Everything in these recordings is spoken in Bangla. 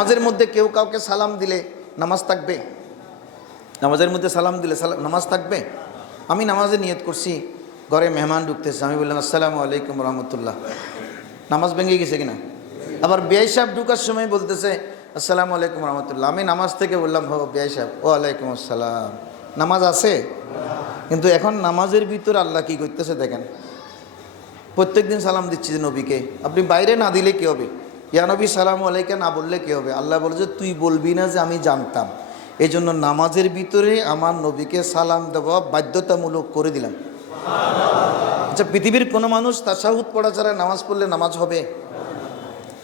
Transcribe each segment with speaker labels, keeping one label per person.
Speaker 1: নামাজের মধ্যে কেউ কাউকে সালাম দিলে নামাজ থাকবে? নামাজের মধ্যে সালাম দিলে সালাম নামাজ থাকবে? আমি নামাজে নিয়ত করছি, ঘরে মেহমান ঢুকতেছে, আমি বললাম, আসসালামু আলাইকুম রহমতুল্লাহ। নামাজ ভেঙে গেছে কিনা? আবার বিআই সাহেব ঢুকার সময় বলতেছে, আসসালামু আলাইকুম রহমতুল্লাহ। আমি নামাজ থেকে বললাম, হো বিআই সাহেব ও আলাইকুম আসসালাম। নামাজ আছে, কিন্তু এখন নামাজের ভিতর আল্লাহ কি করতেছে দেখেন। প্রত্যেক দিন সালাম দিচ্ছি নবীকে, আপনি বাইরে না দিলে কী হবে? ইয়া নবী, সালাম আলাইকে না বললে কি হবে? আল্লাহ বলে যে, তুই বলবি না যে আমি জানতাম। এই জন্য নামাজের ভিতরে আমার নবীকে সালাম দেওয়া বাধ্যতামূলক করে দিলাম। আচ্ছা পৃথিবীর কোনো মানুষ তাসাহুদ পড়া ছাড়া নামাজ পড়লে নামাজ হবে?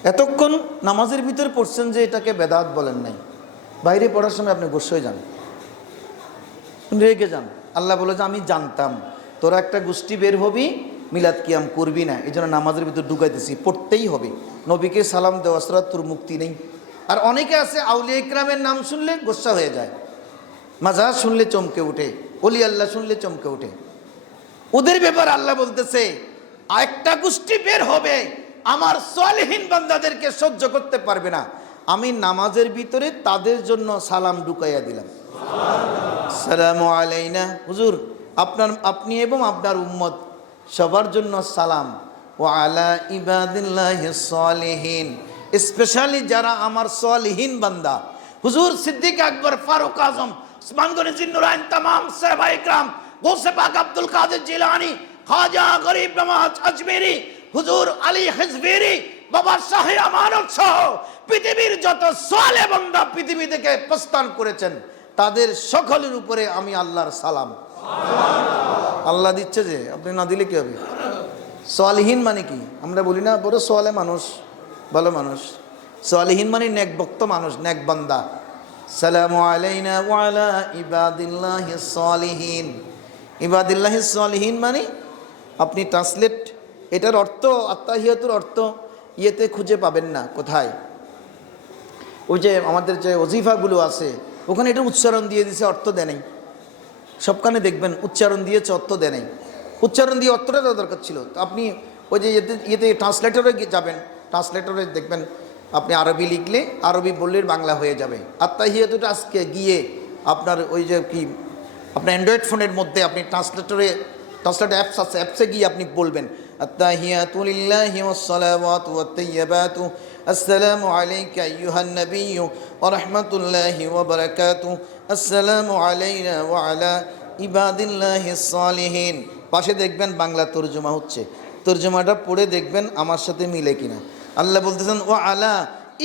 Speaker 1: এতক্ষণ নামাজের ভিতরে পড়ছেন যে এটাকে বেদাত বলেন নাই। বাইরে পড়ার সময় আপনি গোস্বই যান। রেগে যান। আল্লাহ বলে যে, আমি জানতাম। তোরা একটা গোষ্ঠী বের হবি মিলাদ কিয়াম করবি না এই জন্য নামাজের ভিতর ঢুকাইতেছি। পড়তেই হবে। নবীকে সালাম দেওয়া ছাড়া তোর মুক্তি নেই। আর অনেকে আছে, আউলিয়া ইকরামের নাম শুনলে গোসা হয়ে যায়। মাজার শুনলে চমকে উঠে অলি আল্লাহ শুনলে চমকে উঠে। ওদের ব্যাপার আল্লাহ বলতেছে একটা গোষ্ঠী বের হবে, আমার সলহীন বান্দাদেরকে সহ্য করতে পারবে না। আমি নামাজের ভিতরে তাদের জন্য সালাম ঢুকাইয়া দিলাম। সালাম আলাইনা। হুজুর, আপনার, আপনি এবং আপনার উম্মত সবার জন্য সালাম। ও আলা ইবাদিল্লাহ সালেহীন। স্পেশালি যারা আমার সালেহীন বান্দা। হুজুর সিদ্দিক আকবর, ফারুক আজম, উসমান জিন্নুরাইন, তামাম সাহেবা ইকরাম, গোসে পাক আব্দুল কাদের জিলানি, খাজা গরিব নওয়াজ আজমেরি, হুজুর আলী হিজবেরি, বাবা শাহে আমানত সহ পৃথিবীর যত সালে বান্দা পৃথিবী থেকে প্রস্থান করেছেন, তাদের সকলের উপরে আমি আল্লাহর সালাম। আল্লাহ দিচ্ছে যে, আপনি না দিলে কি হবে? সোয়ালহীন মানে কি? আমরা বলি না, বড় সোয়ালে মানুষ, ভালো মানুষ। সোয়ালিহীন মানে নেকবক্ত মানুষ, নেক বান্দা। সালাম আলাইনা ওয়ালা ইবাদিল্লাহ সালিহীন ইবাদিল্লাহ সালিহীন মানে আপনি ট্রান্সলেট, এটার অর্থ, আত্মাহিয়াতুর অর্থ, ইয়েতে খুঁজে পাবেন না, কোথায়? ওই যে আমাদের যে অজিফাগুলো আছে, ওখানে এটা উচ্চারণ দিয়ে দিছে, অর্থ দেয় সবখানে দেখবেন উচ্চারণ দিয়েছে অর্থ দেয় নাই। উচ্চারণ দিয়ে অর্থটা দেওয়া দরকার ছিল। তো আপনি ওই যে ইয়েতে ট্রান্সলেটরে যাবেন। ট্রান্সলেটরে দেখবেন আপনি আরবি লিখলে আরবি বললে বাংলা হয়ে যাবে। আত্মাহিয়াতুটা আজকে গিয়ে আপনার ওই যে কি, আপনার অ্যান্ড্রয়েড ফোনের মধ্যে আপনি ট্রান্সলেটরে ট্রান্সলেট অ্যাপস আছে অ্যাপসে গিয়ে আপনি বলবেন, আত্তাহিয়াতু লিল্লাহি ওয়াসসালাওয়াতু ওয়াত-তাইয়্যিবাতু আলাইকা আইয়ুহান নাবিয়্যু ওয়া রাহমাতুল্লাহি ওয়া বারাকাতুহু আসসালামু আলাইনা ওয়া আলা ইবাদিল্লাহিস সালিহিন। পাশে দেখবেন বাংলা তর্জমা হচ্ছে। তর্জমাটা পড়ে দেখবেন আমার সাথে মিলে কিনা। আল্লাহ বলতেছেন ও আলা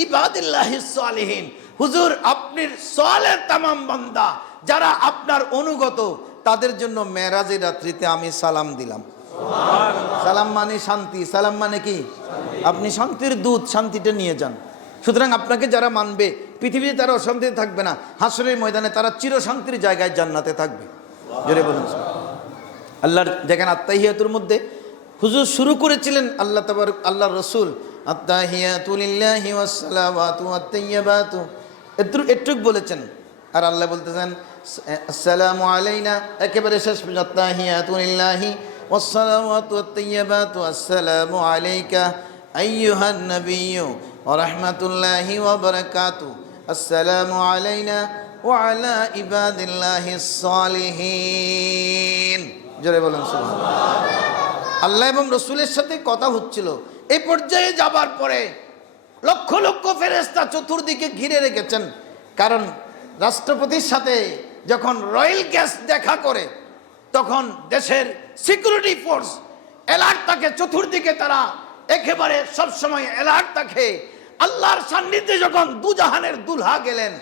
Speaker 1: ইবাদিল্লাহিস সালিহিন। হুজুর, আপনি সালের তামাম বান্দা, যারা আপনার অনুগত, তাদের জন্য মেরাজের রাত্রিতে আমি সালাম দিলাম। সালাম মানে শান্তি, সালাম মানে কি? আপনি শান্তির দূত শান্তিটা নিয়ে যান। সুতরাং আপনাকে যারা মানবে, পৃথিবীতে তারা অশান্তিতে থাকবে না। হাসরের ময়দানে তারা চিরশান্তির জায়গায় জান্নাতে থাকবে। জোরে বলুন আল্লাহর, দেখেন আত্মাহিয়াতুর মধ্যে হুজুর শুরু করেছিলেন আল্লাহ তাবার আল্লাহ রসুল একটুক বলেছেন। আর আল্লাহ বলতেছেন, আসসালামু আলাইনা একেবারে শেষ আত্মাহিয়াতুলিল্লাহি আলাইকা নাবিয়্যু ওয়া রাহমাতুল্লাহি ওয়া বারাকাতুহু আসসালামু আলাইনা ওয়া আলা ইবাদিল্লাহিস সালিহিন জোরে বলুন, সুবহানাল্লাহ। আল্লাহ এবং রসুলের সাথে কথা হচ্ছিল। এই পর্যায়ে যাবার পরে লক্ষ লক্ষ ফেরেস্তা চতুর্দিকে ঘিরে রেখেছেন। কারণ রাষ্ট্রপতির সাথে যখন রয়্যাল গ্যাস দেখা করে, তখন দেশের সিকিউরিটি ফোর্স অ্যালার্ট থাকে চতুর্দিকে তারা একেবারে সবসময় অ্যালার্ট থাকে। আল্লাহর সান্নিধ্যে যখন দুজাহানের দুলহা গেলেন,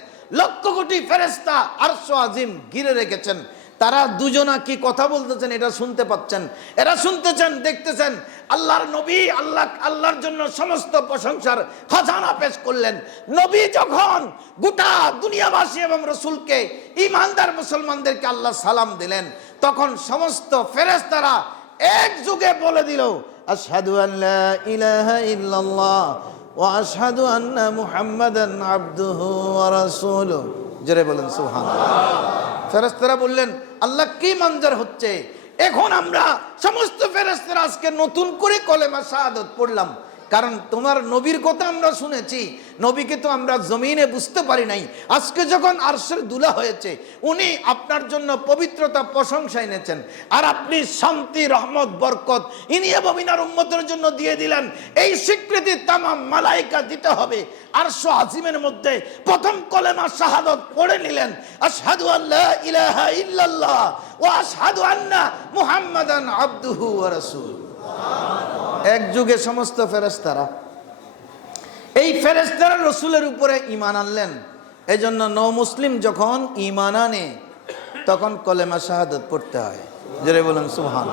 Speaker 1: লক্ষ কোটি ফেরেস্তা আরশো আজিম ঘিরে রেখেছেন। তারা দুজনা কি কথা বলতেছেন এটা শুনতে পাচ্ছেন। এরা শুনতেছেন, দেখতেছেন, আল্লাহর নবী আল্লাহ, আল্লাহর জন্য সমস্ত প্রশংসার খাজানা পেশ করলেন। নবী যখন গোটা দুনিয়াবাসী এবং রসুলকে ইমানদার মুসলমানদেরকে আল্লাহ সালাম দিলেন, তখন সমস্ত ফেরেস্তারা এক যুগে বলে দিল আশহাদু আল্লাহ لا ইল্লাল্লাহ إلا الله وأشهد أن محمدا عبده ورسوله জোরে বলেন সুহান ফেরেস্তারা বললেন, আল্লাহ কি মঞ্জার হচ্ছে? এখন আমরা সমস্ত ফেরেস্তারা আজকে নতুন করে কলেমা শাহাদত পড়লাম। কারণ তোমার নবীর কথা আমরা শুনেছি, নবীকে তো আমরা জমিনে বুঝতে পারি নাই। আজকে যখন আরশের দুলা হয়েছে, উনি আপনার জন্য পবিত্রতা প্রশংসা এনেছেন। আর আপনি শান্তি, রহমত, বরকত ইনি এবং ইনার উম্মতের জন্য দিয়ে দিলেন। এই স্বীকৃতি তামাম মালাইকা দিতে হবে। আরশ আজিমের মধ্যে প্রথম কলেমা শাহাদত পড়ে নিলেন। আশহাদু আল্লাহ ইলাহা ইল্লাল্লাহ ওয়া আশহাদু আন্না মুহাম্মাদান আবদুহু ওয়া রাসূল। এক যুগে সমস্ত ফেরেশতারা। এই ফেরেশতারা রসুলের উপরে ঈমান আনলেন। এই জন্য নৌ মুসলিম যখন ঈমান আনে, তখন কলেমা শাহাদত পড়তে হয়। জোরে বলেন সুহান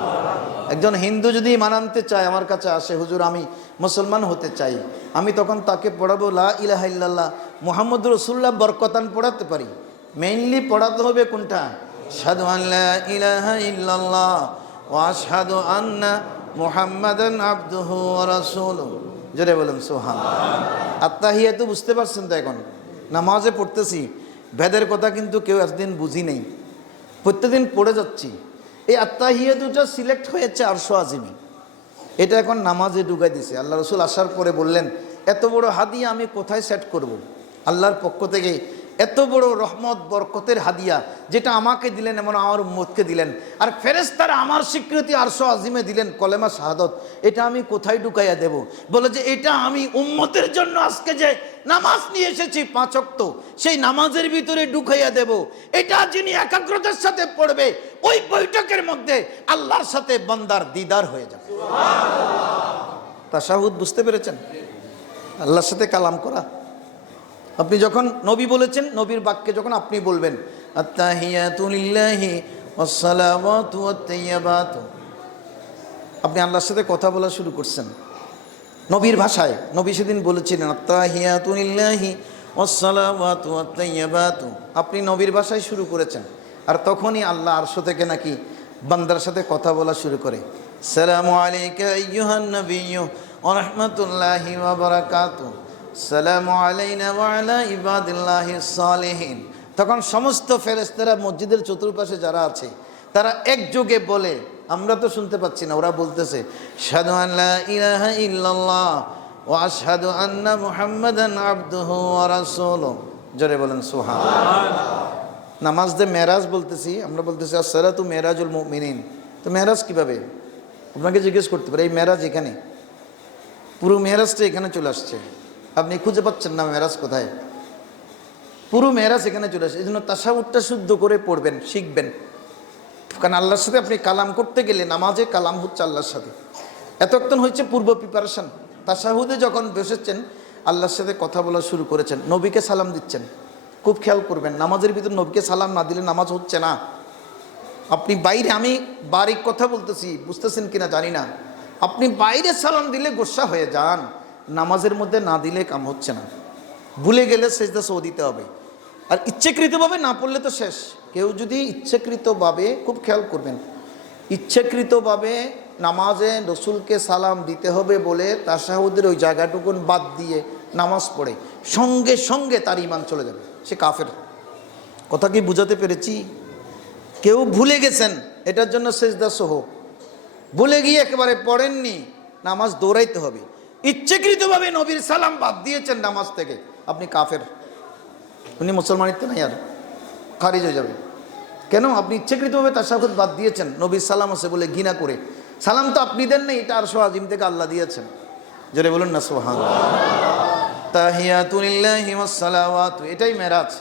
Speaker 1: একজন হিন্দু যদি ইমান আনতে চায়, আমার কাছে আসে, হুজুর, আমি মুসলমান হতে চাই। আমি তখন তাকে পড়াবো, লা ইলাহা ইল্লাল্লাহ, মুহাম্মদ রসুল্লাহ বরকতান পড়াতে পারি। মেইনলি পড়াতে হবে কোনটা? সাধু আল্লাহ ইলাহা আন্না মুহাম্মাদান আবদুহু ওয়া জোরে বলেন সোহান বুঝতে পারছেন তো এখন? নামাজে পড়তেছি। ভেদের কথা কিন্তু কেউ একদিন বুঝি নেই। প্রত্যেকদিন পড়ে যাচ্ছি। এই আত্মাহিয়া দুটো সিলেক্ট হয়েছে আরশো আজিমি। এটা এখন নামাজে ঢুকাই দিছে। আল্লাহ রসুল আসার পরে বললেন, এত বড় হাদিয়া আমি কোথায় সেট করব। আল্লাহর পক্ষ থেকে এত বড় রহমত, বরকতের হাদিয়া যেটা আমাকে দিলেন এমন আমার উম্মতকে দিলেন। আর ফেরেস্তারা আমার স্বীকৃতি আরশো আজিমে দিলেন, কলেমা শাহাদত। এটা আমি কোথায় ঢুকাইয়া দেব? বলে যে, এটা আমি উম্মতের জন্য আজকে যে নামাজ নিয়ে এসেছি পাঁচক্ত সেই নামাজের ভিতরে ঢুকাইয়া দেব। এটা যিনি একাগ্রতার সাথে পড়বে, ওই বৈঠকের মধ্যে আল্লাহর সাথে বন্দার দিদার হয়ে যাবে। তা তাসাহুদ বুঝতে পেরেছেন? আল্লাহর সাথে কালাম করা। আপনি যখন নবী বলেছেন, নবীর বাক্যে যখন আপনি বলবেন আপনি আল্লাহর সাথে কথা বলা শুরু করছেন। নবীর ভাষায়, নবী সেদিন বলেছিলেন আপনি নবীর ভাষায় শুরু করেছেন, আর তখনই আল্লাহ আরশ থেকে নাকি বান্দার সাথে কথা বলা শুরু করে। সালামু আলাইকা আইয়ুহান নাবিয়্যু ওয়া রাহমাতুল্লাহি ওয়া সালামু আলাইনা ওয়া আলা ইবাদিল্লাহিস সালিহিন। তখন সমস্ত ফেরেশতারা মসজিদের চতুর্পাশে যারা আছে, তারা একযোগে বলে, আমরা তো শুনতে পাচ্ছি না, ওরা বলতেছে শাহাদু আল্লাহ ইলাহা ইল্লাল্লাহ ওয়া আশহাদু আন্না মুহাম্মাদান আবদুহু বলেন সুবহান নামাজ দে মেরাজ বলতেছি, আমরা বলতেছি, আসসালাতু মেরাজুল মুমিনিন। তো মেরাজ কীভাবে? আপনাকে জিজ্ঞেস করতে পারে, এই মেরাজ এখানে? পুরো মেরাজটা এখানে চলে আসছে। আপনি খুঁজে পাচ্ছেন না মেরাজ কোথায়? পুরো মেরাজ এখানে চলে আসে। এই জন্য তাসাউটটা শুদ্ধ করে পড়বেন, শিখবেন। কারণ আল্লাহর সাথে আপনি কালাম করতে গেলে নামাজে কালাম হচ্ছে আল্লাহর সাথে। এতক্ষণ হচ্ছে পূর্ব প্রিপারেশন তাসাহুদে যখন বসেছেন, আল্লাহর সাথে কথা বলা শুরু করেছেন। নবীকে সালাম দিচ্ছেন। খুব খেয়াল করবেন, নামাজের ভিতর নবীকে সালাম না দিলে নামাজ হচ্ছে না। আপনি বাইরে, আমি বারিক কথা বলতেছি, বুঝতেছেন কিনা জানি না। আপনি বাইরে সালাম দিলে গোসা হয়ে যান। নামাজের মধ্যে না দিলে কাম হচ্ছে না। ভুলে গেলে সেজদা সৌ দিতে হবে। আর ইচ্ছাকৃতভাবে না পড়লে তো শেষ। কেউ যদি ইচ্ছাকৃতভাবে, খুব খেয়াল করবেন, ইচ্ছাকৃতভাবে নামাজে রসুলকে সালাম দিতে হবে বলে তার তাসাহুদের ওই জায়গাটুকুন বাদ দিয়ে নামাজ পড়ে, সঙ্গে সঙ্গে তার ইমান চলে যাবে। সে কাফের। কথা কি বুঝাতে পেরেছি? কেউ ভুলে গেছেন, এটার জন্য সেজদা সহ। ভুলে গিয়ে একেবারে পড়েননি, নামাজ দৌড়াইতে হবে। ইচ্ছাকৃতভাবে নবীর সালাম বাদ দিয়েছেন নামাজ থেকে। আপনি কাফের। উনি মুসলমানিতে নাই আর। খারিজ হয়ে যাবে। কেন? আপনি ইচ্ছাকৃতভাবে সাথে বাদ দিয়েছেন। নবীর সালাম আছে বলে ঘৃণা করে। সালাম তো আপনি দেন নাই, এটা আর সোহাজিম থেকে আল্লাহ দিয়েছেন। জোরে বলুন না সোহান এটাই মেরাজ।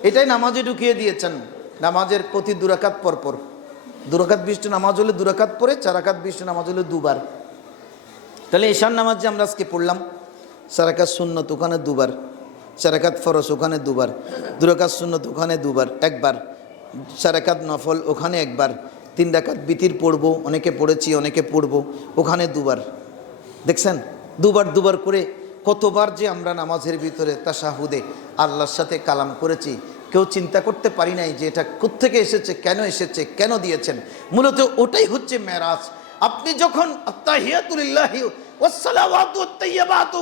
Speaker 1: এটাই নামাজে ঢুকিয়ে দিয়েছেন। নামাজের প্রতি দুরাকাত পরপর। দুরাকাত বিশিষ্ট নামাজ হলে দুরাকাত পরে চারাকাত বিশিষ্ট নামাজ হলে দুবার। তাহলে ঈশান নামাজ যে আমরা আজকে পড়লাম চারাকাত সুন্নত ওখানে দুবার, সারাকাত ফরস ওখানে দুবার, দুরাকাত সুন্নত ওখানে দুবার, একবার চারাকাত নফল ওখানে একবার, তিন রাকাত বিতির পড়ব, অনেকে পড়েছি, অনেকে পড়ব, ওখানে দুবার। দেখছেন? দুবার দুবার করে কতবার যে আমরা নামাজের ভিতরে তাসাহুদে আল্লাহর সাথে কালাম করেছি, কেউ চিন্তা করতে পারি নাই যে এটা কোত্থেকে এসেছে, কেন এসেছে, কেন দিয়েছেন। মূলত ওটাই হচ্ছে মেরাজ। আপনি যখন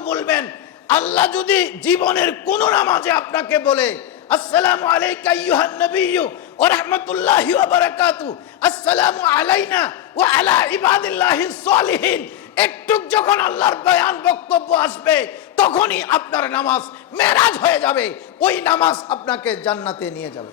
Speaker 1: বলবেন, আল্লাহ যদি জীবনের কোন নামাজে আপনাকে বলে, আসসালামু আলাইকা আইয়ুহান নাবিয়্যু ওয়া রাহমাতুল্লাহি ওয়া বারাকাতু, আসসালামু আলাইনা ওয়া আলা ইবাদিল্লাহিস সালিহিন একটু যখন আল্লাহর বয়ান বক্তব্য আসবে, তখনই আপনার নামাজ মেরাজ হয়ে যাবে। ওই নামাজ আপনাকে জান্নাতে নিয়ে যাবে।